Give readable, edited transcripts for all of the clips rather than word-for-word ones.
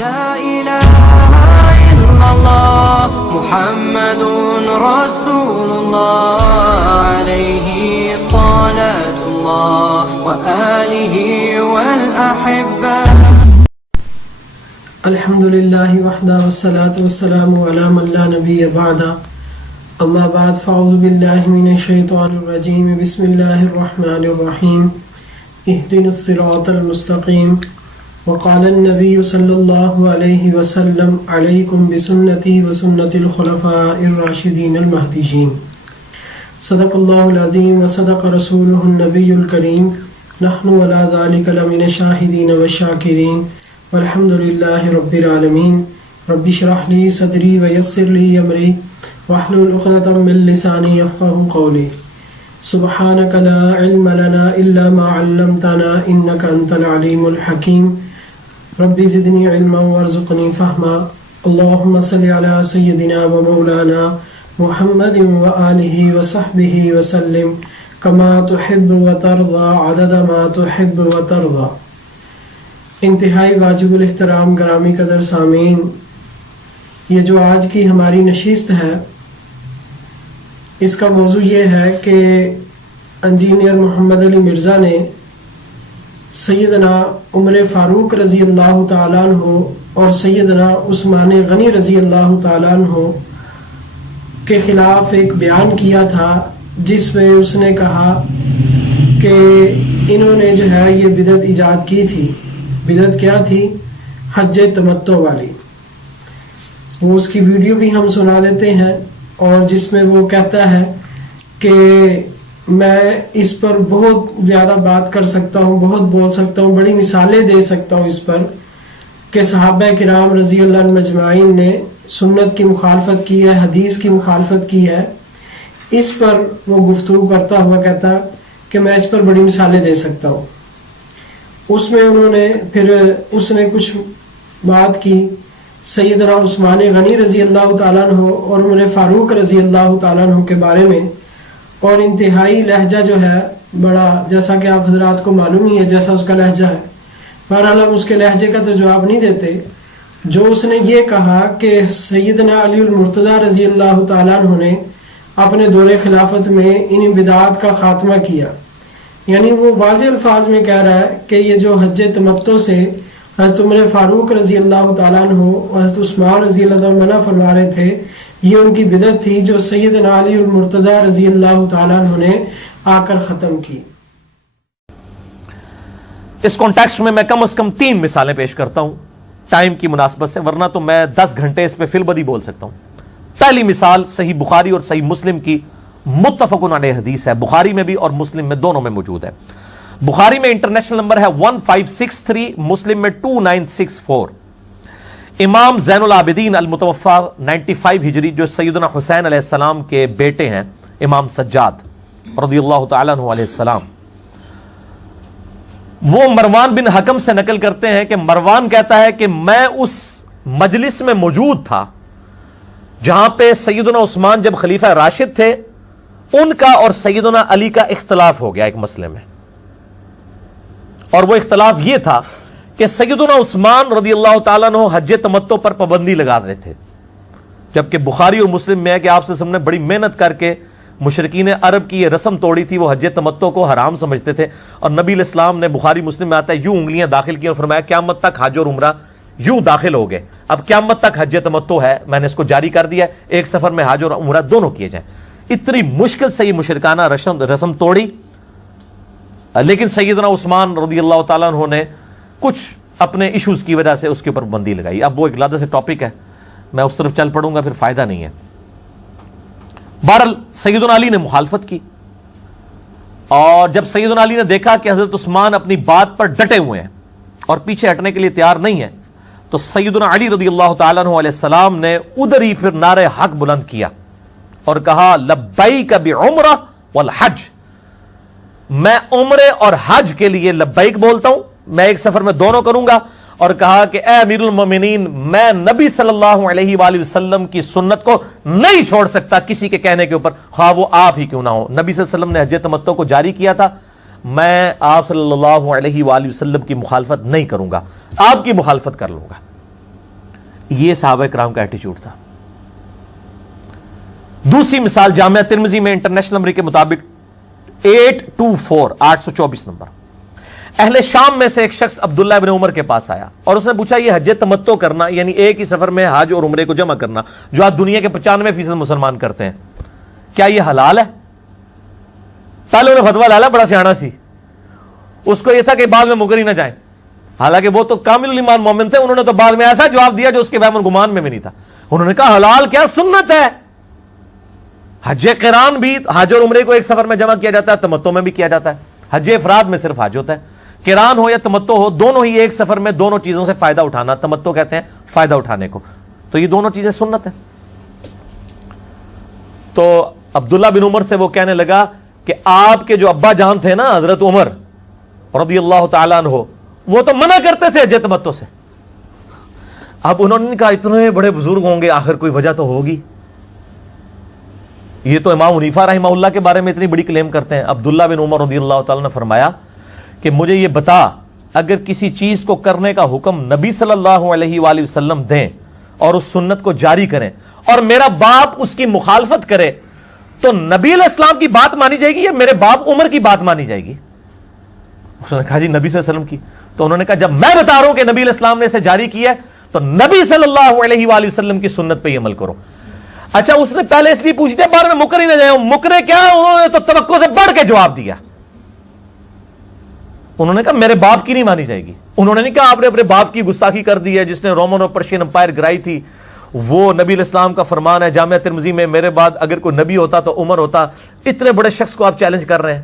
لا إله إلا الله محمد رسول الله عليه صلاة الله وآله والأحبة. الحمد لله وحده والصلاة والسلام على من لا نبي بعده. اما بعد فاعوذ بالله من الشيطان الرجيم. بسم الله الرحمن الرحيم. اهدنا الصراط المستقيم. وقال النبي صلى الله عليه وسلم عليكم بسنتي وسنة الخلفاء الراشدين المهديين. صدق الله العظيم وصدق رسوله النبي الكريم. نحن على ذلك لمن الشاهدين والشاكرين والحمد لله رب العالمين. رب اشرح لي صدري ويسر لي امري واحلل عقدة من لساني يفقهوا قولي. سبحانك لا علم لنا الا ما علمتنا انك انت العليم الحكيم. رب زدني علما وارزقني فهما. اللهم صل على سيدنا ومولانا محمد وآله وصحبه وسلم كما تحب وترضى عدد ما تحب وترضى. انتہائی واجب الاحترام گرامی قدر سامعین، یہ جو آج کی ہماری نشست ہے اس کا موضوع یہ ہے کہ انجینئر محمد علی مرزا نے سیدنا عمر فاروق رضی اللہ تعالیٰ عنہ اور سیدنا عثمان غنی رضی اللہ تعالیٰ عنہ کے خلاف ایک بیان کیا تھا، جس میں اس نے کہا کہ انہوں نے جو ہے یہ بدعت ایجاد کی تھی۔ بدعت کیا تھی؟ حج تمتع والی۔ وہ اس کی ویڈیو بھی ہم سنا دیتے ہیں، اور جس میں وہ کہتا ہے کہ میں اس پر بہت زیادہ بات کر سکتا ہوں، بہت بول سکتا ہوں، بڑی مثالیں دے سکتا ہوں اس پر کہ صحابہ کرام رضی اللہ عنہم اجمعین نے سنت کی مخالفت کی ہے، حدیث کی مخالفت کی ہے۔ اس پر وہ گفتگو کرتا ہوا کہتا کہ میں اس پر بڑی مثالیں دے سکتا ہوں۔ اس میں انہوں نے پھر اس نے کچھ بات کی سیدنا عثمان غنی رضی اللہ تعالیٰ عنہ اور عمر فاروق رضی اللہ تعالیٰ عنہ کے بارے میں، اور انتہائی لہجہ جو ہے بڑا، جیسا کہ آپ حضرات کو معلوم ہی ہے جیسا اس کا لہجہ ہے۔ بہرحال ہم اس کے لہجے کا تو جواب نہیں دیتے۔ جو اس نے یہ کہا کہ سیدنا علی المرتضیٰ رضی اللہ تعالیٰ عنہ نے اپنے دور خلافت میں ان بدعات کا خاتمہ کیا، یعنی وہ واضح الفاظ میں کہہ رہا ہے کہ یہ جو حج تمتع سے حضرت عمر فاروق رضی اللہ تعالیٰ عنہ اور حضرت عثمان رضی اللہ عنہ منع فرما رہے تھے، یہ ان کی بدعت تھی جو سیدنا علی المرتضیٰ رضی اللہ تعالیٰ عنہ نے آ کر ختم کی۔ اس کانٹیکسٹ میں کم از کم 3 مثالیں پیش کرتا ہوں ٹائم کی مناسبت سے، ورنہ تو میں 10 گھنٹے اس پہ فی البدی بول سکتا ہوں۔ پہلی مثال صحیح بخاری اور صحیح مسلم کی متفق علیہ حدیث ہے، بخاری میں بھی اور مسلم میں دونوں میں موجود ہے۔ بخاری میں انٹرنیشنل نمبر ہے 1563، مسلم میں 2964۔ امام زین العابدین المتوفا 95 ہجری، جو سیدنا حسین علیہ السلام کے بیٹے ہیں، امام سجاد رضی اللہ تعالیٰ عنہ علیہ السلام، وہ مروان بن حکم سے نقل کرتے ہیں کہ مروان کہتا ہے کہ میں اس مجلس میں موجود تھا جہاں پہ سیدنا عثمان جب خلیفہ راشد تھے، ان کا اور سیدنا علی کا اختلاف ہو گیا ایک مسئلے میں، اور وہ اختلاف یہ تھا کہ سیدنا عثمان رضی اللہ تعالیٰ عنہ حج تمتع پر پابندی لگا رہے تھے، جبکہ بخاری اور مسلم میں ہے کہ آپ صلی اللہ علیہ وسلم نے بڑی محنت کر کے مشرکین عرب کی یہ رسم توڑی تھی، وہ حج تمتع کو حرام سمجھتے تھے، اور نبی علیہ السلام نے بخاری مسلم میں آتا ہے یوں انگلیاں داخل کی اور فرمایا قیامت تک حج اور عمرہ یوں داخل ہو گئے، اب قیامت تک حج تمتع ہے، میں نے اس کو جاری کر دیا ہے، ایک سفر میں حج اور عمرہ دونوں کیے جائیں۔ اتنی مشکل سے یہ مشرکانہ رسم توڑی، لیکن سیدنا عثمان رضی اللہ تعالیٰ عنہ نے کچھ اپنے ایشوز کی وجہ سے اس کے اوپر پابندی لگائی۔ اب وہ ایک علیحدہ سے ٹاپک ہے، میں اس طرف چل پڑوں گا پھر فائدہ نہیں ہے۔ بہرحال سیدنا علی نے مخالفت کی، اور جب سیدنا علی نے دیکھا کہ حضرت عثمان اپنی بات پر ڈٹے ہوئے ہیں اور پیچھے ہٹنے کے لیے تیار نہیں ہے، تو سیدنا علی رضی اللہ تعالیٰ عنہ علیہ السلام نے ادھر ہی پھر نعرہ حق بلند کیا اور کہا لبیک بعمرہ والحج، میں عمرے اور حج کے لیے لبیک بولتا ہوں، میں ایک سفر میں دونوں کروں گا، اور کہا کہ اے امیر المومنین، میں نبی صلی اللہ علیہ وآلہ وسلم کی سنت کو نہیں چھوڑ سکتا کسی کے کہنے کے اوپر، خواہ وہ آپ ہی کیوں نہ ہو۔ نبی صلی اللہ علیہ وسلم نے حج تمتع کو جاری کیا تھا، میں آپ صلی اللہ علیہ وآلہ وسلم کی مخالفت نہیں کروں گا، آپ کی مخالفت کر لوں گا۔ یہ صحابہ کرام کا ایٹیچیوڈ تھا. دوسری مثال جامعہ ترمذی میں انٹرنیشنل نمبر کے مطابق 824 نمبر. اہل شام میں سے ایک شخص عبداللہ ابن عمر کے پاس آیا اور اس نے پوچھا یہ حج تمتع کرنا یعنی ایک ہی سفر میں حج اور عمرے کو جمع کرنا جو آج دنیا کے 95% مسلمان کرتے ہیں, کیا یہ حلال ہے؟ پہلے انہیں فتویٰ لالا, بڑا سیانا سی, اس کو یہ تھا کہ بعد میں مکر ہی نہ جائیں, حالانکہ وہ تو کامل ایمان مومن تھے. انہوں نے تو بعد میں ایسا جواب دیا جو اس کے وہم اور گمان میں بھی نہیں تھا. انہوں نے کہا حلال کیا, سنت ہے. حج قران بھی حج اور عمرے کو ایک سفر میں جمع کیا جاتا ہے, تمتع میں بھی کیا جاتا ہے. حج افراد میں صرف حج ہوتا ہے, قران ہو یا تمتع ہو دونوں ہی ایک سفر میں دونوں چیزوں سے فائدہ اٹھانا, تمتع کہتے ہیں فائدہ اٹھانے کو. تو یہ دونوں چیزیں سنت ہیں. تو عبداللہ بن عمر سے وہ کہنے لگا کہ آپ کے جو ابا جان تھے نا حضرت عمر رضی اللہ تعالیٰ عنہ, وہ تو منع کرتے تھے حج تمتع سے. اب انہوں نے کہا اتنے بڑے بزرگ ہوں گے, آخر کوئی وجہ تو ہوگی. یہ تو امام حنیفہ رحمہ اللہ کے بارے میں اتنی بڑی کلیم کرتے ہیں. عبداللہ بن عمر رضی اللہ تعالیٰ نے فرمایا کہ مجھے یہ بتا, اگر کسی چیز کو کرنے کا حکم نبی صلی اللہ علیہ وآلہ وسلم دیں اور اس سنت کو جاری کریں اور میرا باپ اس کی مخالفت کرے تو نبی علیہ السلام کی بات مانی جائے گی یا میرے باپ عمر کی بات مانی جائے گی؟ اس نے کہا جی نبی صلی اللہ علیہ وسلم کی. تو انہوں نے کہا جب میں بتا رہا ہوں کہ نبی علیہ السلام نے اسے جاری کیا ہے تو نبی صلی اللہ علیہ وآلہ وسلم کی سنت پہ ہی عمل کرو. اچھا اس نے پہلے اس لیے پوچھ دیا بعد میں مکر ہی نہ جائے. مکرے کیا, انہوں نے تو توقع سے بڑھ کے جواب دیا. انہوں نے کہا میرے باپ کی نہیں مانی جائے گی. انہوں نے نہیں کہا آپ نے اپنے باپ کی گستاخی کر دی ہے جس نے رومن اور پرشین امپائر گرائی تھی, وہ نبی علیہ السلام کا فرمان ہے جامعہ ترمذی میں, میرے بعد اگر کوئی نبی ہوتا تو عمر ہوتا. اتنے بڑے شخص کو آپ چیلنج کر رہے ہیں.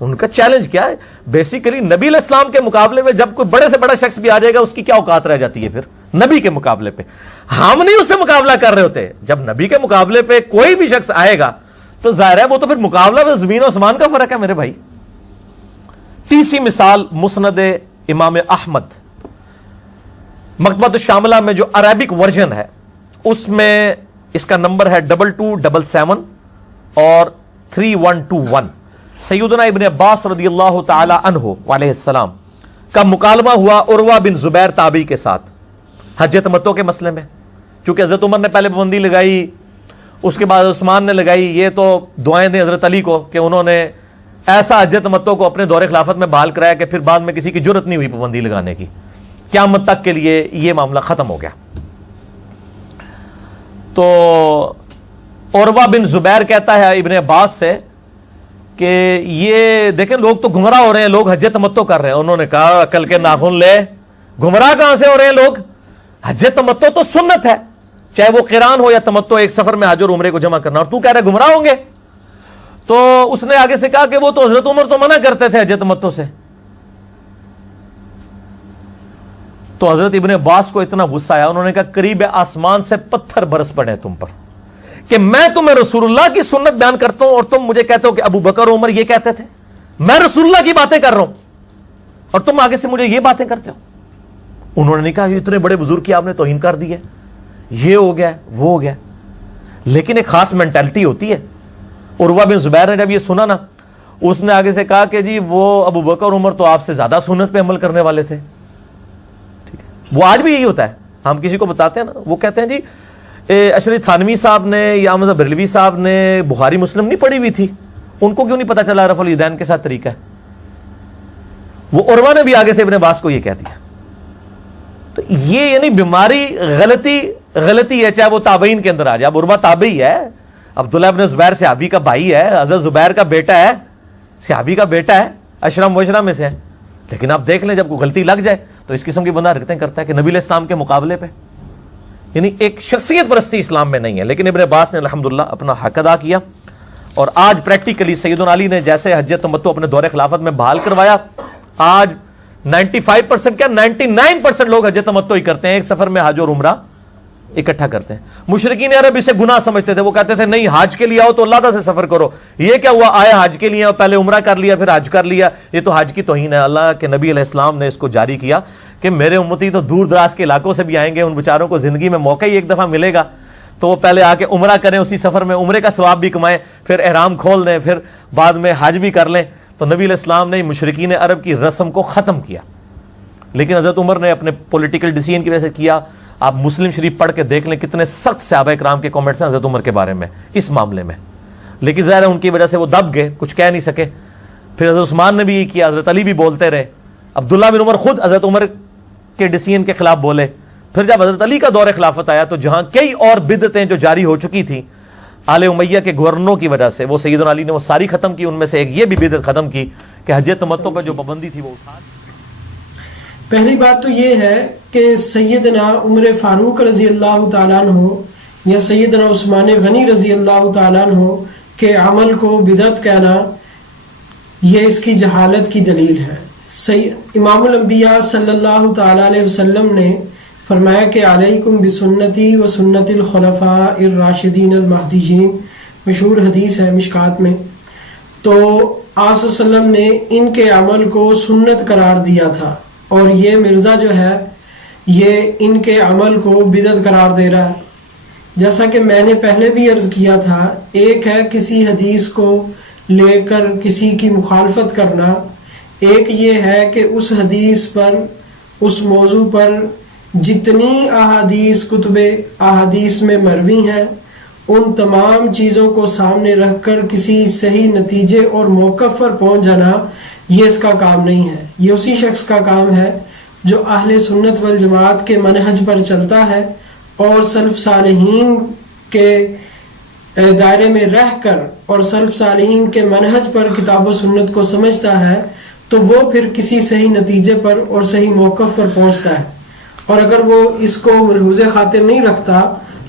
ان کا چیلنج کیا ہے؟ بیسیکلی نبی علیہ السلام کے مقابلے میں جب کوئی بڑے سے بڑا شخص بھی آ جائے گا اس کی کیا اوقات رہ جاتی ہے پھر نبی کے مقابلے پہ. ہم نہیں اس سے مقابلہ کر رہے ہوتے. جب نبی کے مقابلے پہ کوئی بھی شخص آئے گا تو ظاہر ہے وہ تو پھر مقابلہ میں زمین و آسمان کا فرق ہے میرے بھائی. تیسری مثال مسند امام احمد, مکتبۃ الشاملہ میں جو عربک ورژن ہے اس میں اس کا نمبر ہے 2277 اور 3121. سیدنا ابن عباس رضی اللہ تعالی عنہ علیہ السلام کا مکالمہ ہوا عروہ بن زبیر تابعی کے ساتھ حج تمتع کے مسئلے میں. چونکہ حضرت عمر نے پہلے پابندی لگائی, اس کے بعد عثمان نے لگائی. یہ تو دعائیں دیں حضرت علی کو کہ انہوں نے ایسا حج تمتع کو اپنے دور خلافت میں بحال کرایا کہ پھر بعد میں کسی کی جرت نہیں ہوئی پابندی لگانے کی. قیامت تک کے لیے یہ معاملہ ختم ہو گیا. تو عروہ بن زبیر کہتا ہے ابن عباس سے کہ یہ دیکھیں لوگ تو گمراہ ہو رہے ہیں, لوگ حج تمتع کر رہے ہیں. انہوں نے کہا عقل کے ناخن لے, گمراہ کہاں سے ہو رہے ہیں لوگ؟ حج تمتع تو سنت ہے, چاہے وہ قران ہو یا تمتع, ایک سفر میں حج اور عمرے کو جمع کرنا, اور تو کہہ رہے گمراہ ہوں گے. تو اس نے آگے سے کہا کہ وہ تو حضرت عمر تو منع کرتے تھے حج تمتع سے. تو حضرت ابن عباس کو اتنا غصہ آیا, انہوں نے کہا قریب آسمان سے پتھر برس پڑے تم پر کہ میں تمہیں رسول اللہ کی سنت بیان کرتا ہوں اور تم مجھے کہتے ہو کہ ابو بکر و عمر یہ کہتے تھے. میں رسول اللہ کی باتیں کر رہا ہوں اور تم آگے سے مجھے یہ باتیں کرتے ہو. انہوں نے نہیں کہا اتنے بڑے بزرگ کی آپ نے توہین کر دی ہے, یہ ہو گیا وہ ہو گیا. لیکن ایک خاص مینٹلٹی ہوتی ہے. عروہ بن زبیر نے جب یہ سنا نا, اس نے آگے سے کہا کہ جی وہ ابو بکر اور عمر تو آپ سے زیادہ سنت پہ عمل کرنے والے تھے. ٹھیک ہے, وہ آج بھی یہی ہوتا ہے. ہم کسی کو بتاتے ہیں نا, وہ کہتے ہیں جی اشرف تھانوی صاحب نے یا احمد بریلوی صاحب نے بخاری مسلم نہیں پڑھی ہوئی تھی, ان کو کیوں نہیں پتا چلا رفع الیدین کے ساتھ طریقہ ہے؟ وہ عروہ نے بھی آگے سے ابن عباس کو یہ کہہ دیا. تو یہ یعنی بیماری غلطی ہے, چاہے وہ تابعین کے اندر آ جائے. اب عروہ تابعی ہے, عبداللہ ابن زبیر صحابی کا بھائی ہے, حضرت زبیر کا بیٹا ہے, صحابی کا بیٹا ہے, اشرم وشرم میں سے ہے. لیکن آپ دیکھ لیں جب کوئی غلطی لگ جائے تو اس قسم کی بندہ حرکتیں کرتا ہے کہ نبی علیہ السلام کے مقابلے پہ, یعنی ایک شخصیت پرستی اسلام میں نہیں ہے. لیکن ابن عباس نے الحمدللہ اپنا حق ادا کیا, اور آج پریکٹیکلی سیدنا علی نے جیسے حج تمتع اپنے دور خلافت میں بحال کروایا, آج 95% کیا 99% لوگ حج تمتع ہی کرتے ہیں, ایک سفر میں حج اور عمرہ اکٹھا کرتے ہیں. مشرکین عرب اسے گناہ سمجھتے تھے, وہ کہتے تھے نہیں حج کے لیے آؤ تو اللہ سے سفر کرو. یہ کیا ہوا, آیا حج کے لیے اور پہلے عمرہ کر لیا پھر حج کر لیا, یہ تو حج کی توہین ہے. اللہ کے نبی علیہ السلام نے اس کو جاری کیا کہ میرے امتی تو دور دراز کے علاقوں سے بھی آئیں گے, ان بیچاروں کو زندگی میں موقع ہی ایک دفعہ ملے گا تو وہ پہلے آ کے عمرہ کریں, اسی سفر میں عمرے کا ثواب بھی کمائیں, پھر احرام کھول دیں, پھر بعد میں حج بھی کر لیں. تو نبی علیہ السلام نے مشرکین عرب کی رسم کو ختم کیا. لیکن حضرت عمر نے اپنے پولیٹیکل ڈیسیژن کی وجہ سے کیا, آپ مسلم شریف پڑھ کے دیکھ لیں کتنے سخت صحابہ کرام کے کامنٹس ہیں حضرت عمر کے بارے میں اس معاملے میں، لیکن ظاہر ہے ان کی وجہ سے وہ دب گئے، کچھ کہہ نہیں سکے. پھر حضرت عثمان نے بھی یہ کیا، حضرت علی بھی بولتے رہے، عبداللہ بن عمر خود حضرت عمر کے ڈیسیژن کے خلاف بولے. پھر جب حضرت علی کا دور خلافت آیا تو جہاں کئی اور بدعتیں جو جاری ہو چکی تھیں آل امیہ کے گورنروں کی وجہ سے، وہ سیدنا علی نے وہ ساری ختم کی. ان میں سے ایک یہ بھی بدعت ختم کی کہ حج تمتع پر جو پابندی تھی وہ اٹھا. پہلی بات تو یہ ہے کہ سیدنا عمر فاروق رضی اللہ تعالیٰ عنہ یا سیدنا عثمان غنی رضی اللہ تعالیٰ عنہ کے عمل کو بدعت کہنا یہ اس کی جہالت کی دلیل ہے. امام الانبیاء صلی اللہ تعالیٰ علیہ وسلم نے فرمایا کہ علیکم بسنتی و سنت الخلفاء الراشدین المہدیین، مشہور حدیث ہے مشکات میں. تو آپ صلی اللہ علیہ وسلم نے ان کے عمل کو سنت قرار دیا تھا، اور یہ مرزا جو ہے یہ ان کے عمل کو بدعت قرار دے رہا ہے. جیسا کہ میں نے پہلے بھی عرض کیا تھا، ایک ہے کسی حدیث کو لے کر کسی کی مخالفت کرنا، ایک یہ ہے کہ اس حدیث پر، اس موضوع پر جتنی احادیث کتب احادیث میں مروی ہیں ان تمام چیزوں کو سامنے رکھ کر کسی صحیح نتیجے اور موقف پر پہنچ جانا، یہ اس کا کام نہیں ہے. یہ اسی شخص کا کام ہے جو اہل سنت والجماعت کے منہج پر چلتا ہے اور سلف صالحین کے دائرے میں رہ کر اور سلف صالحین کے منہج پر کتاب و سنت کو سمجھتا ہے، تو وہ پھر کسی صحیح نتیجے پر اور صحیح موقف پر پہنچتا ہے. اور اگر وہ اس کو ملحوظ خاطر نہیں رکھتا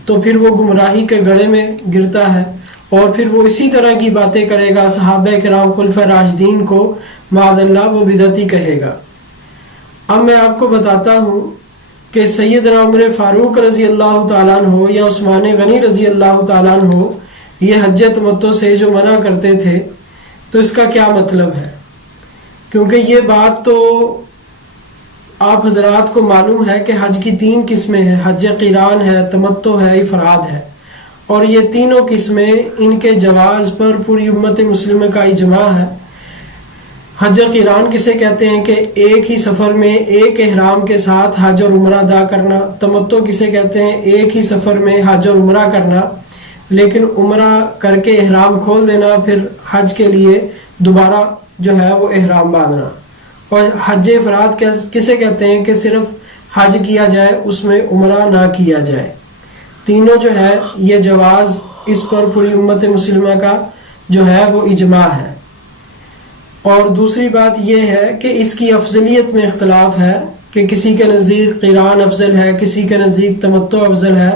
تو پھر وہ گمراہی کے گڑھے میں گرتا ہے، اور پھر وہ اسی طرح کی باتیں کرے گا. صحابہ کرام خلفائے راشدین کو معاذ اللہ وہ بدعتی کہے گا. اب میں آپ کو بتاتا ہوں کہ سیدنا عمر فاروق رضی اللہ تعالیٰ عنہ یا عثمان غنی رضی اللہ تعالیٰ عنہ یہ حج تمتع سے جو منع کرتے تھے تو اس کا کیا مطلب ہے. کیونکہ یہ بات تو آپ حضرات کو معلوم ہے کہ حج کی 3 قسمیں ہیں، حج قران ہے، تمتع ہے، افراد ہے. اور یہ تینوں قسمیں ان کے جواز پر پوری امت مسلمہ کا اجماع ہے. حج قران کسے کہتے ہیں کہ ایک ہی سفر میں ایک احرام کے ساتھ حج اور عمرہ ادا کرنا. تمتع کسے کہتے ہیں ایک ہی سفر میں حج اور عمرہ کرنا، لیکن عمرہ کر کے احرام کھول دینا، پھر حج کے لیے دوبارہ جو ہے وہ احرام باندھنا. اور حج افراد کسے کہتے ہیں کہ صرف حج کیا جائے، اس میں عمرہ نہ کیا جائے. تینوں جو ہے یہ جواز اس پر پوری امت مسلمہ کا جو ہے وہ اجماع ہے. اور دوسری بات یہ ہے کہ اس کی افضلیت میں اختلاف ہے کہ کسی کے نزدیک قران افضل ہے، کسی کے نزدیک تمتع افضل ہے،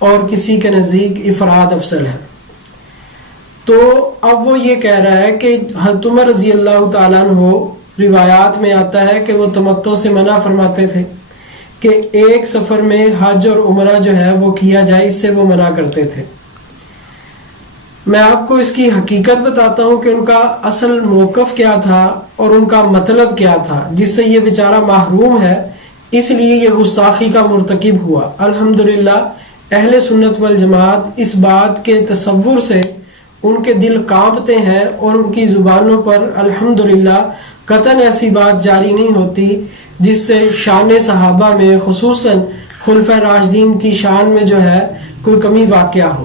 اور کسی کے نزدیک افراد افضل ہے. تو اب وہ یہ کہہ رہا ہے کہ حضرت عمر رضی اللہ تعالیٰ عنہ روایات میں آتا ہے کہ وہ تمتع سے منع فرماتے تھے کہ ایک سفر میں حج اور عمرہ جو ہے وہ کیا جائے، اس سے وہ منع کرتے تھے. میں آپ کو اس کی حقیقت بتاتا ہوں کہ ان کا اصل موقف کیا تھا اور ان کا مطلب کیا تھا، جس سے یہ بیچارہ محروم ہے، اس لیے یہ گستاخی کا مرتکب ہوا. الحمدللہ اہل سنت والجماعت اس بات کے تصور سے ان کے دل کانپتے ہیں اور ان کی زبانوں پر الحمدللہ قطعاً ایسی بات جاری نہیں ہوتی جس سے شان صحابہ میں خصوصاً خلفائے راشدین کی شان میں جو ہے کوئی کمی واقع ہو.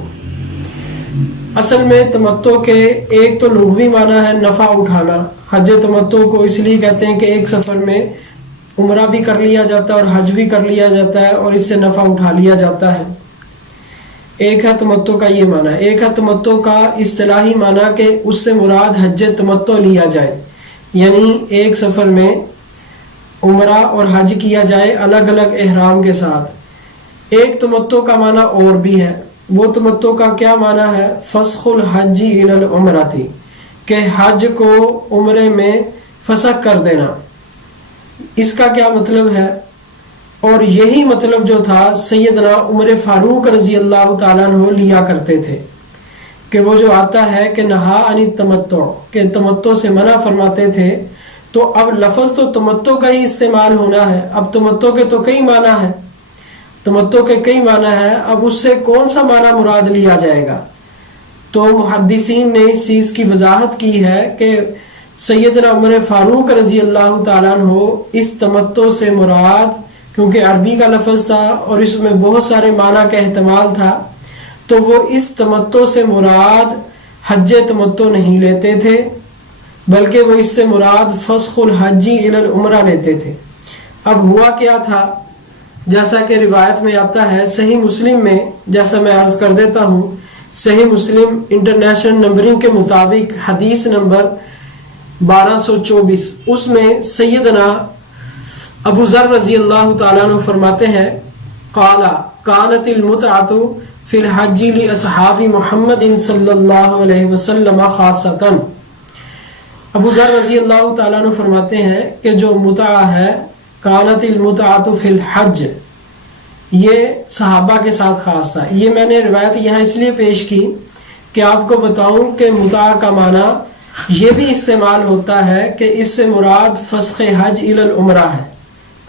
اصل میں تمتع کے ایک تو لغوی معنی ہے نفع اٹھانا. حج تمتع کو اس لیے کہتے ہیں کہ ایک سفر میں عمرہ بھی کر لیا جاتا ہے اور حج بھی کر لیا جاتا ہے اور اس سے نفع اٹھا لیا جاتا ہے. ایک ہے تمتع کا یہ معنی. ایک ہے تمتع کا اصطلاحی معنی کہ اس سے مراد حج تمتع لیا جائے، یعنی ایک سفر میں عمرہ اور حج کیا جائے الگ الگ احرام کے ساتھ. ایک تمتع کا معنی اور بھی ہے. وہ تمتع کا کیا معنی ہے؟ فسخ الحج الی العمرۃ، کہ حج کو عمرے میں فسخ کر دینا. اس کا کیا مطلب ہے؟ اور یہی مطلب جو تھا سیدنا عمر فاروق رضی اللہ تعالیٰ عنہ لیا کرتے تھے کہ وہ جو آتا ہے کہ نہا عن التمتع، کہ تمتع سے منع فرماتے تھے. تو اب لفظ تو تمتع کا ہی استعمال ہونا ہے. اب تمتع کے تو کئی معنی ہیں، تمتع کے کئی معنی ہیں. اب اس سے کون سا معنی مراد لیا جائے گا؟ تو محدثین نے اس چیز کی وضاحت کی ہے کہ سیدنا عمر فاروق رضی اللہ تعالیٰ عنہ اس تمتع سے مراد کیونکہ عربی کا لفظ تھا اور اس میں بہت سارے معنی کا احتمال تھا، تو وہ اس تمتع سے مراد حج تمتع نہیں لیتے تھے، بلکہ وہ اس سے مراد فسخ الحج الی العمرہ لیتے تھے۔ اب ہوا کیا تھا، جیسا کہ روایت میں آتا ہے صحیح مسلم میں، جیسا میں عرض کر دیتا ہوں، صحیح مسلم انٹرنیشنل نمبرنگ کے مطابق حدیث نمبر 1224، اس میں سیدنا ابو ذر رضی اللہ تعالیٰ عنہ فرماتے ہیں قال كانت المتعۃ فی الحج لاصحاب محمد صلی اللہ علیہ وسلم خاصۃ۔ ابو ذر رضی اللہ تعالیٰ عنہ فرماتے ہیں کہ جو متعہ ہے، کانت المتعۃ فی الحج، یہ صحابہ کے ساتھ خاص تھا۔ یہ میں نے روایت یہاں اس لیے پیش کی کہ آپ کو بتاؤں کہ متعہ کا معنی یہ بھی استعمال ہوتا ہے کہ اس سے مراد فسخ حج الی العمرہ ہے۔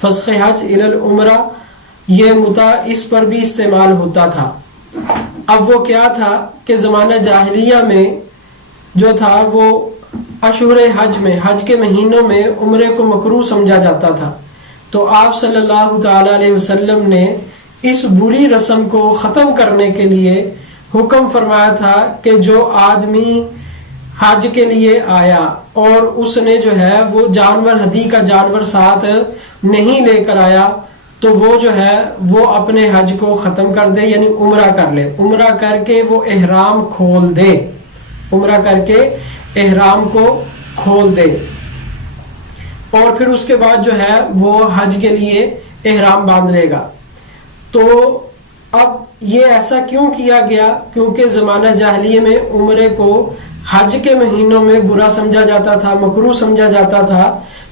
فسخ حج الی العمرہ، یہ متعہ اس پر بھی استعمال ہوتا تھا۔ اب وہ کیا تھا کہ زمانہ جاہلیہ میں جو تھا وہ اشہر حج میں، حج کے مہینوں میں عمرے کو مکروہ سمجھا جاتا تھا، تو آپ صلی اللہ تعالی علیہ وسلم نے اس بری رسم کو ختم کرنے کے لیے حکم فرمایا تھا کہ جو آدمی حج کے لیے آیا اور اس نے جو ہے وہ جانور، ہدی کا جانور ساتھ نہیں لے کر آیا، تو وہ جو ہے وہ اپنے حج کو ختم کر دے، یعنی عمرہ کر لے، عمرہ کر کے وہ احرام کھول دے، عمرہ کر کے احرام کو کھول دے، اور پھر اس کے بعد جو ہے وہ حج کے لیے احرام باندھ لے گا۔ تو اب یہ ایسا کیوں کیا گیا؟ کیونکہ زمانہ جاہلیہ میں عمرے کو حج کے مہینوں میں برا سمجھا جاتا تھا، مکروہ سمجھا جاتا تھا،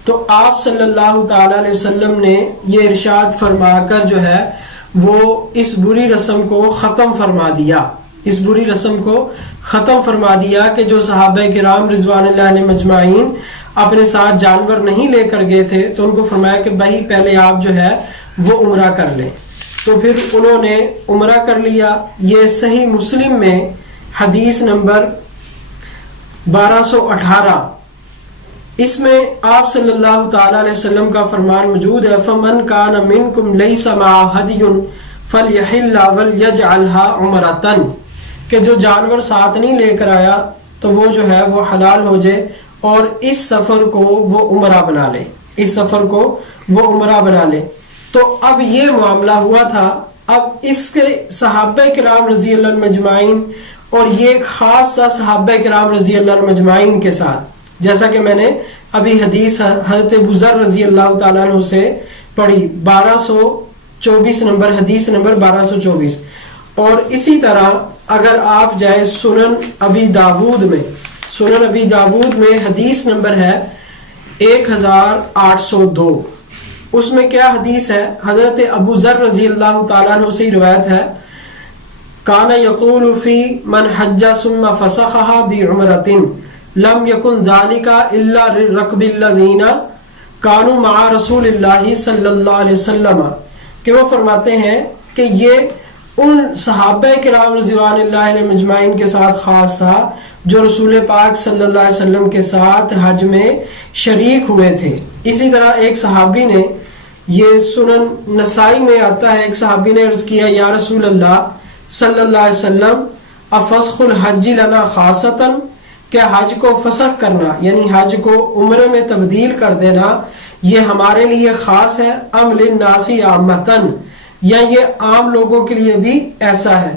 تو آپ صلی اللہ تعالی علیہ وسلم نے یہ ارشاد فرما کر جو ہے وہ اس بری رسم کو ختم فرما دیا، اس بری رسم کو ختم فرما دیا کہ جو صحابہ کرام رضوان اللہ علیہم مجمعین اپنے ساتھ جانور نہیں لے کر گئے تھے، تو ان کو فرمایا کہ بھائی پہلے آپ جو ہے وہ عمرہ کر لیں، تو پھر انہوں نے عمرہ کر لیا۔ یہ صحیح مسلم میں حدیث نمبر 1218، اس میں آپ صلی اللہ تعالی علیہ وسلم کا فرمان موجود ہے فَمَنْ كَانَ مِنْكُمْ لَيْسَ مَعَهُ هَدْيٌ فَلْيَحِلَّ وَلْيَجْعَلْهَا عُمْرَةً، کہ جو جانور ساتھ نہیں لے کر آیا تو وہ جو ہے وہ حلال ہو جائے اور اس سفر کو وہ عمرہ بنا لے، اس سفر کو وہ عمرہ بنا لے۔ تو اب یہ معاملہ ہوا تھا، اب اس کے صحابہ کرام رضی اللہ عنہم مجمعین، اور یہ خاص تھا صحابہ کرام رضی اللہ عنہم مجمعین کے ساتھ، جیسا کہ میں نے ابھی حدیث حضرت ابو ذر رضی اللہ تعالیٰ عنہ سے پڑھی، 1224 نمبر حدیث نمبر 1224۔ اور اسی طرح اگر آپ جائیں سنن ابی داود میں، سنن ابی داود میں حدیث نمبر ہے 1802، اس میں کیا حدیث ہے؟ حضرت ابو ذر رضی اللہ تعالیٰ عنہ سے روایت ہے کان یقول فی من حج ثم فسخها بعمرۃ لم یکن ذلک الا للرکب الذین کانوا مع رسول اللہ صلی اللہ علیہ وسلم، کہ وہ فرماتے ہیں کہ یہ ان صحابہ کرام رضوان اللہ علیہ مجمعین کے ساتھ خاص تھا جو رسول پاک صلی اللہ علیہ وسلم کے ساتھ حج میں شریک ہوئے تھے۔ اسی طرح ایک صحابی نے، یہ سنن نسائی میں آتا ہے، ایک صحابی نے عرض کیا یا رسول اللہ صلی اللہ علیہ وسلم افسخ الحج لنا خاصتاً، کیا حج کو فسخ کرنا یعنی حج کو عمرے میں تبدیل کر دینا یہ ہمارے لیے خاص ہے، ام للناس عامتاً، یا یہ عام لوگوں کے لیے بھی ایسا ہے؟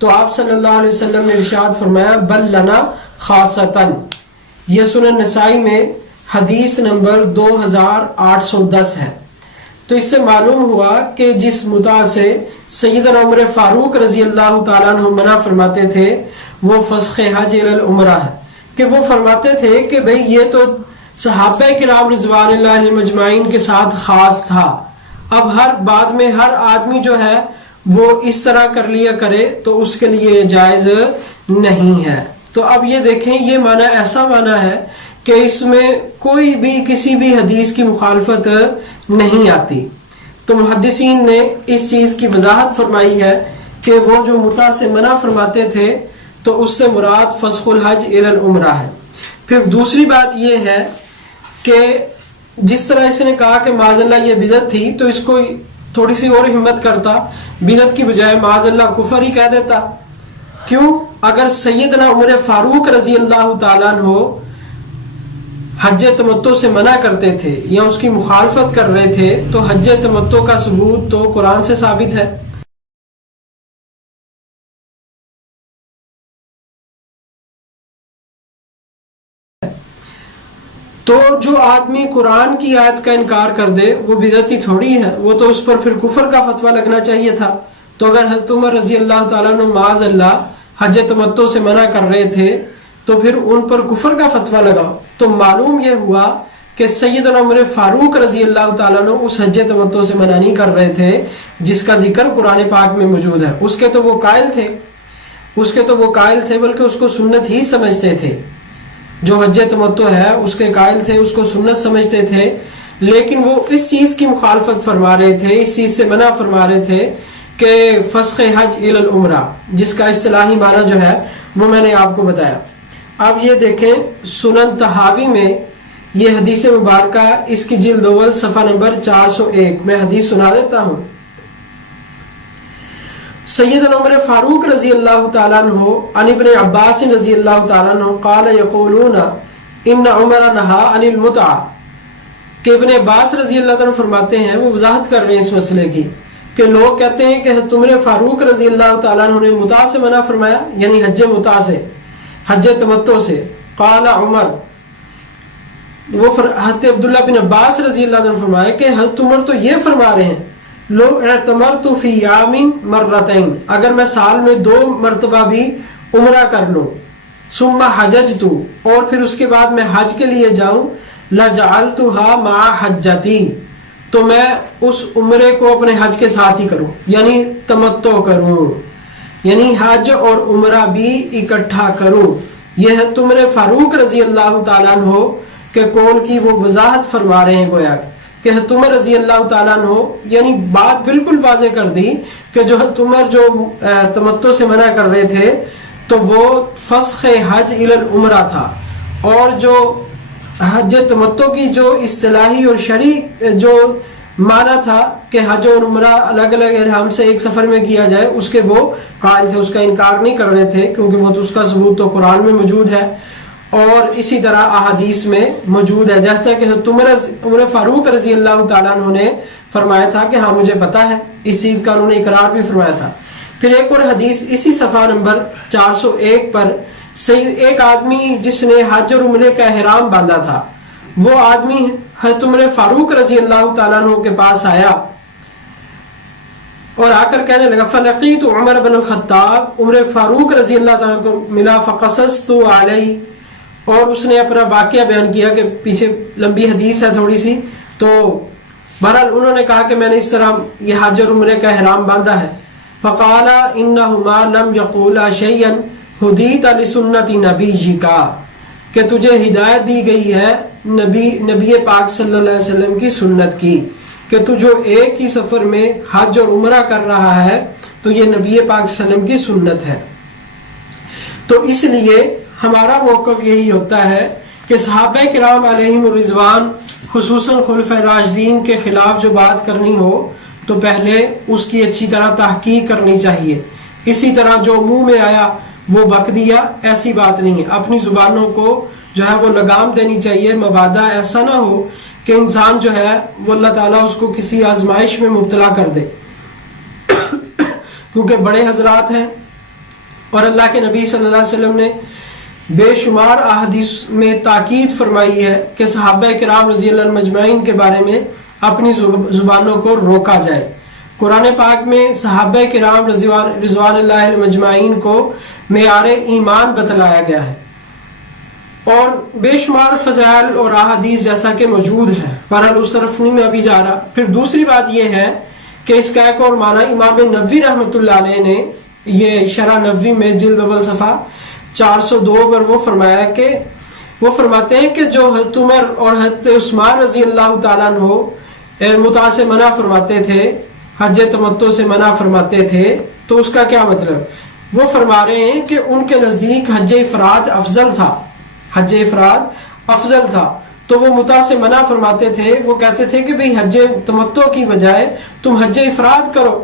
تو آپ صلی اللہ علیہ وسلم نے ارشاد فرمایا بل لنا خاصتاً۔ یہ سنن نسائی میں حدیث نمبر 2810 ہے۔ تو اس سے معلوم ہوا کہ جس متع سے سیدنا عمر فاروق رضی اللہ تعالیٰ عنہ منع فرماتے تھے وہ فسخ حج الی العمرہ ہے، کہ وہ فرماتے تھے کہ بھئی یہ تو صحابہ کرام رضوان اللہ علیہ مجمعین کے ساتھ خاص تھا، اب ہر بعد میں ہر آدمی جو ہے وہ اس طرح کر لیا کرے تو اس کے لیے جائز نہیں ہے۔ تو اب یہ دیکھیں یہ معنی ایسا معنی ہے کہ اس میں کوئی بھی کسی بھی حدیث کی مخالفت نہیں آتی۔ تو محدثین نے اس چیز کی وضاحت فرمائی ہے کہ وہ جو متع سے منع فرماتے تھے تو اس سے مراد فسخ الحج الی العمرہ ہے۔ پھر دوسری بات یہ ہے کہ جس طرح اس نے کہا کہ معاذ اللہ یہ بدعت تھی، تو اس کو تھوڑی سی اور ہمت کرتا, بدعت کی بجائے معاذ اللہ کفر ہی کہہ دیتا. کیوں؟ اگر سیدنا عمر فاروق رضی اللہ تعالیٰ عنہ حج تمتع سے منع کرتے تھے یا اس کی مخالفت کر رہے تھے تو حج تمتع کا ثبوت تو قرآن سے ثابت ہے. تو جو آدمی قرآن کی آیت کا انکار کر دے وہ بدعتی تھوڑی ہے, وہ تو اس پر پھر کفر کا فتویٰ لگنا چاہیے تھا. تو اگر حضرت عمر رضی اللہ تعالیٰ عنہ معاذ اللہ حج تمتع سے منع کر رہے تھے تو پھر ان پر کفر کا فتویٰ لگا. تو معلوم یہ ہوا کہ سیدنا عمر فاروق رضی اللہ تعالیٰ عنہ اس حج تمتع سے منع نہیں کر رہے تھے جس کا ذکر قرآن پاک میں موجود ہے. اس کے تو وہ قائل تھے بلکہ اس کو سنت ہی سمجھتے تھے. جو حج تمتع ہے اس کے قائل تھے, اس کو سنت سمجھتے تھے, لیکن وہ اس چیز کی مخالفت فرما رہے تھے, اس چیز سے منع فرما رہے تھے کہ فسخ حج الی العمرہ, جس کا اصطلاحی معنی جو ہے وہ میں نے آپ کو بتایا. اب یہ دیکھیں سنن طحاوی میں یہ حدیث مبارکہ, اس کی جلد اول صفحہ نمبر 401, میں حدیث سنا دیتا ہوں. سیدنا عمر فاروق رضی اللہ تعالیٰ عنہ عن ابن عباس رضی اللہ تعالیٰ عنہ قال یقولون ان عمر نہا عن المتعہ, کہ ابن عباس رضی اللہ تعالیٰ عنہ فرماتے ہیں, وہ وضاحت کر رہے ہیں اس مسئلے کی, کہ لوگ کہتے ہیں کہ عمر فاروق رضی اللہ تعالیٰ عنہ نے متع سے منع فرمایا, یعنی حج متع سے, حج تمتع سے. قال عمر, وہ حضرت عبداللہ بن عباس رضی اللہ عنہ فرمایا کہ حضرت عمر تو یہ فرما رہے ہیں لو اعتمرت فی یام مرتین, اگر میں سال میں 2 مرتبہ بھی عمرہ کر لوں, ثم حججت, اور پھر اس کے بعد میں حج کے لیے جاؤں, لجعلتها مع حجتی, تو میں اس عمرے کو اپنے حج کے ساتھ ہی کروں, یعنی تمتع کروں, یعنی حج اور عمرہ بھی اکٹھا کروں. یہ ہے عمر فاروق رضی اللہ تعالیٰ عنہ کے قول کی وہ وضاحت فرما رہے ہیں, گویا کہ عمر رضی اللہ تعالیٰ عنہ, یعنی بات بالکل واضح کر دی کہ جو عمر جو تمتع سے منع کر رہے تھے تو وہ فسخ حج الی العمرہ تھا, اور جو حج تمتع کی جو اصطلاحی اور شرعی جو معنی تھا کہ حج اور عمرہ الگ الگ احرام سے ایک سفر میں کیا جائے, اس کے وہ قائل تھے, اس کا انکار نہیں کر رہے تھے, کیونکہ وہ تو اس کا ثبوت تو قرآن میں موجود ہے اور اسی طرح احادیث میں موجود ہے. جیسا کہ عمر فاروق رضی اللہ تعالیٰ عنہ نے فرمایا تھا کہ ہاں مجھے پتا ہے, اس چیز کا انہوں نے اقرار بھی فرمایا تھا. پھر ایک اور حدیث اسی صفحہ نمبر 401 پر, ایک آدمی جس نے حج اور عمرے کا احرام باندھا تھا, وہ آدمی حضرت عمر فاروق رضی اللہ تعالیٰ عنہ کے پاس آیا اور آ کر کہنے لگا فلقیت عمر بن الخطاب, عمر فاروق رضی اللہ تعالیٰ عنہ کو ملا, فقصصت علیہ, اور اس نے اپنا واقعہ بیان کیا کہ پیچھے لمبی حدیث ہے تھوڑی سی, تو بہرحال انہوں نے کہا کہ میں نے اس طرح یہ حج اور عمرے کا احرام باندھا ہے. فقال انہما لم یقولا شیئا ہدیت لسنت نبیک, کہ تجھے ہدایت دی گئی ہے نبی پاک صلی اللہ علیہ وسلم کی سنت کی, کہ تو جو ایک ہی سفر میں حج اور عمرہ کر رہا ہے تو یہ نبی پاک صلی اللہ علیہ وسلم کی سنت ہے. تو اس لیے ہمارا موقف یہی ہوتا ہے کہ صحابہ کرام علیہم الرضوان, خصوصاً خلفائے راشدین کے خلاف جو بات کرنی ہو تو پہلے اس کی اچھی طرح تحقیق کرنی چاہیے. اسی طرح جو منہ میں آیا وہ بک دیا, ایسی بات نہیں ہے. اپنی زبانوں کو جو ہے وہ لگام دینی چاہیے, مبادا ایسا نہ ہو کہ انسان جو ہے وہ اللہ تعالیٰ اس کو کسی آزمائش میں مبتلا کر دے, کیونکہ بڑے حضرات ہیں اور اللہ کے نبی صلی اللہ علیہ وسلم نے بے شمار احادیث میں تاکید فرمائی ہے کہ صحابہ کرام رضی اللہ عنہم مجمعین کے بارے میں اپنی زبانوں کو روکا جائے. قرآن پاک میں صحابہ کرام رضوان اللہ علیہم مجمعین کو معیار ایمان بتلایا گیا ہے اور بے شمار فضائل اور احادیث جیسا کہ موجود ہے. بہرحال اس طرف نہیں میں ابھی جا رہا. پھر دوسری بات یہ ہے کہ اس کا ایک اور معنی امام نووی رحمۃ اللہ علیہ نے یہ شرح نووی میں جلد اول صفحہ 402 پر وہ فرمایا کہ وہ فرماتے ہیں کہ جو حضرت عمر اور حضرت عثمان رضی اللہ تعالیٰ عنہ متع سے منع فرماتے تھے, حج تمتع سے منع فرماتے تھے, تو اس کا کیا مطلب؟ وہ فرما رہے ہیں کہ ان کے نزدیک حج افراد افضل تھا, حج افراد افضل تھا. تو وہ متع سے منع فرماتے تھے. وہ کہتے تھے کہ بھئی حج تمتع کی بجائے تم حج افراد کرو،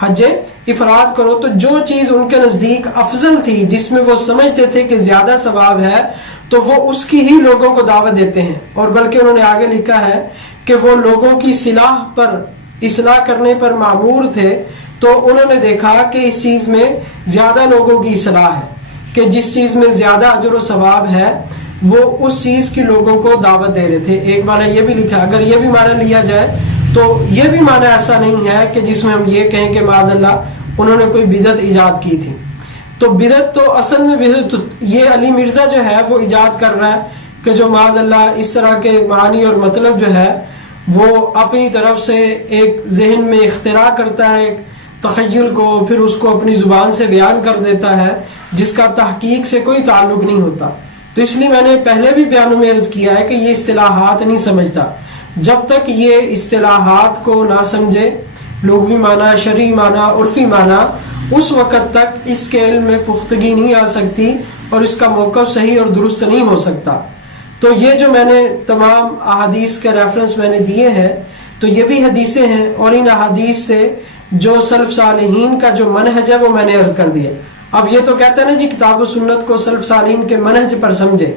حج افراد کرو. تو جو چیز ان کے نزدیک افضل تھی، جس میں وہ سمجھتے تھے کہ زیادہ ثواب ہے، تو وہ اس کی ہی لوگوں کو دعوت دیتے ہیں. اور بلکہ انہوں نے آگے لکھا ہے کہ وہ لوگوں کی اصلاح کرنے پر معمور تھے. تو انہوں نے دیکھا کہ اس چیز میں زیادہ لوگوں کی اصلاح ہے، کہ جس چیز میں زیادہ اجر و ثواب ہے وہ اس چیز کی لوگوں کو دعوت دے رہے تھے. ایک معنی یہ بھی لکھا. اگر یہ بھی معنی لیا جائے تو یہ بھی معنی ایسا نہیں ہے کہ جس میں ہم یہ کہیں کہ معاذ اللہ انہوں نے کوئی بدعت ایجاد کی تھی. تو بدعت تو اصل میں بدعت یہ علی مرزا جو ہے وہ ایجاد کر رہا ہے کہ جو معاذ اللہ اس طرح کے معنی اور مطلب جو ہے وہ اپنی طرف سے ایک ذہن میں اختراع کرتا ہے، ایک تخیل کو، پھر اس کو اپنی زبان سے بیان کر دیتا ہے جس کا تحقیق سے کوئی تعلق نہیں ہوتا. تو اس لیے میں نے پہلے بھی بیانوں میں عرض کیا ہے کہ یہ اصطلاحات نہیں سمجھتا. جب تک یہ اصطلاحات کو نہ سمجھے، لغوی معنی، شرعی معنی، عرفی معنی، اس وقت تک اس کے علم میں پختگی نہیں آ سکتی اور اس کا موقف صحیح اور درست نہیں ہو سکتا. تو یہ جو میں نے تمام احادیث کے ریفرنس میں نے دیے ہیں، تو یہ بھی حدیثیں ہیں، اور ان احادیث سے جو سلف صالحین کا جو منہج ہے وہ میں نے عرض کر دیا. اب یہ تو کہتے ہیں نا جی کتاب و سنت کو سلف صالحین کے منہج پر سمجھے،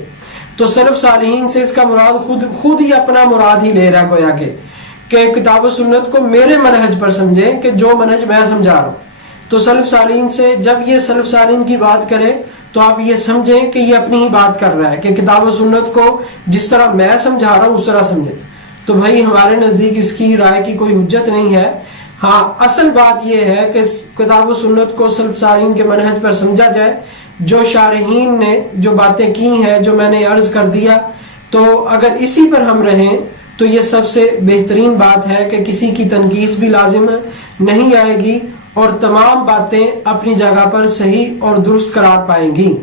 تو سلف صالحین سے اس کا مراد خود ہی اپنا مراد ہی لے رہا ہے گویا کہ کتاب و سنت کو میرے منہج پر سمجھے کہ جو منہج میں سمجھا رہا ہوں. تو سلف صالحین سے جب یہ سلف صالحین کی بات کرے تو آپ یہ سمجھیں کہ یہ اپنی ہی بات کر رہا ہے کہ کتاب و سنت کو جس طرح میں سمجھا رہا ہوں اس طرح سمجھے. تو بھائی ہمارے نزدیک اس کی رائے کی کوئی حجت نہیں ہے. ہاں اصل بات یہ ہے کہ کتاب و سنت کو سلف صالحین کے منہج پر سمجھا جائے. جو شارحین نے جو باتیں کی ہیں، جو میں نے عرض کر دیا، تو اگر اسی پر ہم رہیں تو یہ سب سے بہترین بات ہے کہ کسی کی تنقیص بھی لازم نہیں آئے گی اور تمام باتیں اپنی جگہ پر صحیح اور درست قرار پائیں گی.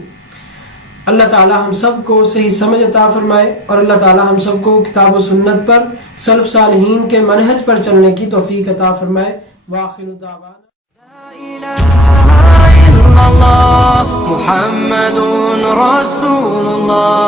اللہ تعالی ہم سب کو صحیح سمجھ عطا فرمائے، اور اللہ تعالی ہم سب کو کتاب و سنت پر سلف صالحین کے منہج پر چلنے کی توفیق عطا فرمائے. وآخر دعوانا محمد رسول اللہ.